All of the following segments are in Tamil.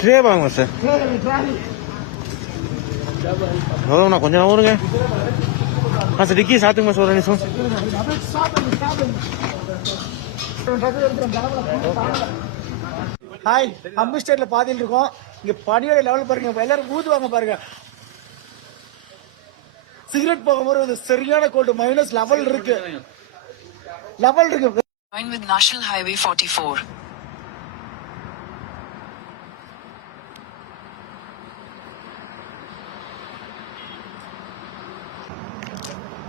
ட்ரே வாங்க சார். எவ்வளோண்ணா கொஞ்சம் ஊருங்க. சார் டிக்கி சாத்துங்க சார் ஒரு நிமிஷம். ஹாய், அம்மிஸ்டர்ல பாதியில் இருக்கோம். இங்க பனியோட லெவல் பாருங்க, எல்லாரும் ஊதுவாங்க பாருங்க. சிகரெட் போகும்போது சரியான கோல்டு, மைனஸ் லெவல் இருக்கு. Join with National Highway 44.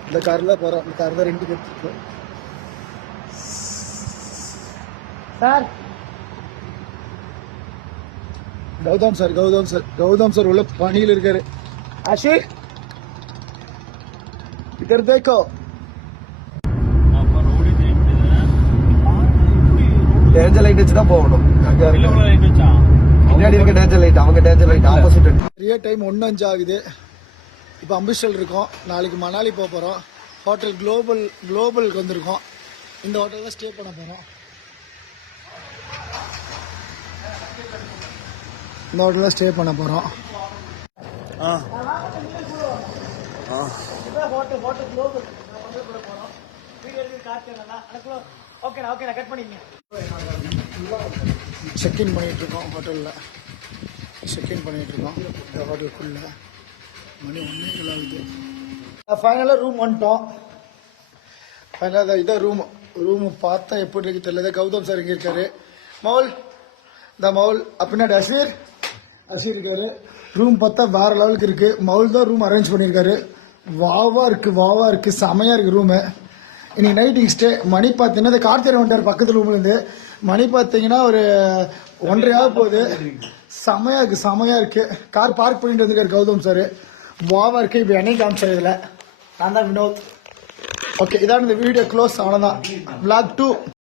இந்த கார்ல போறோம். இந்த கார் தான் ரெண்டு பேருக்கு சார். கௌதம் சார் உள்ள பணியில் இருக்காரு. ஆஷிக் இதர் தேக்கோ. டேஞ்சர் லைட் வச்சு தான் போகணும். பின்னாடி இருக்க டேஞ்சர் லைட், அவங்க டேஞ்சர் லைட் ஆப்போசிட். நிறைய டைம் 1:05 ஆகுது. இப்போ அம்பிஸ்டல் இருக்கோம். நாளைக்கு மணாலி போக போகிறோம். ஹோட்டல் குளோபலுக்கு வந்திருக்கோம். இந்த ஹோட்டல் தான் ஸ்டே பண்ண போகிறோம். இந்த ஹோட்டலில் ஸ்டே பண்ண போகிறோம். செக்இன் பண்ணிட்டு இருக்கோம். ஹோட்டலில் செக்இன் பண்ணிட்டு இருக்கோம். இந்த ஹோட்டலுக்குள்ள மணி 1:00 ஆகுது. ஃபைனலாக ரூம் வந்துட்டோம். ஃபைனலாக இதான் ரூம் பார்த்தா எப்படி இருக்கு தெரியல. கௌதம் சார் இங்கே இருக்காரு. மவுல் அப்படின்னா அசீர் இருக்காரு. ரூம் பார்த்தா வேற லெவலுக்கு இருக்கு. மவுல் தான் ரூம் அரேஞ்ச் பண்ணியிருக்காரு. வாவா இருக்கு, செமையா இருக்கு ரூமு. இன்னைக்கு நைட்டிங் ஸ்டே. மணி பார்த்தீங்கன்னா இந்த கார்த்திகை வந்துட்டார் பக்கத்து ரூம்லேருந்து. மணி பார்த்தீங்கன்னா ஒரு 1:30 போகுது. செமையா இருக்கு. கார் பார்க் பண்ணிட்டு வந்திருக்காரு கௌதம் சார். வாவா இருக்கு. இப்போ என்னைக்கு காமிச்சார் இதில். நான் தான் வினோத். ஓகே, இதான் இந்த வீடியோ க்ளோஸ். அவ்வளோதான். vlog 2.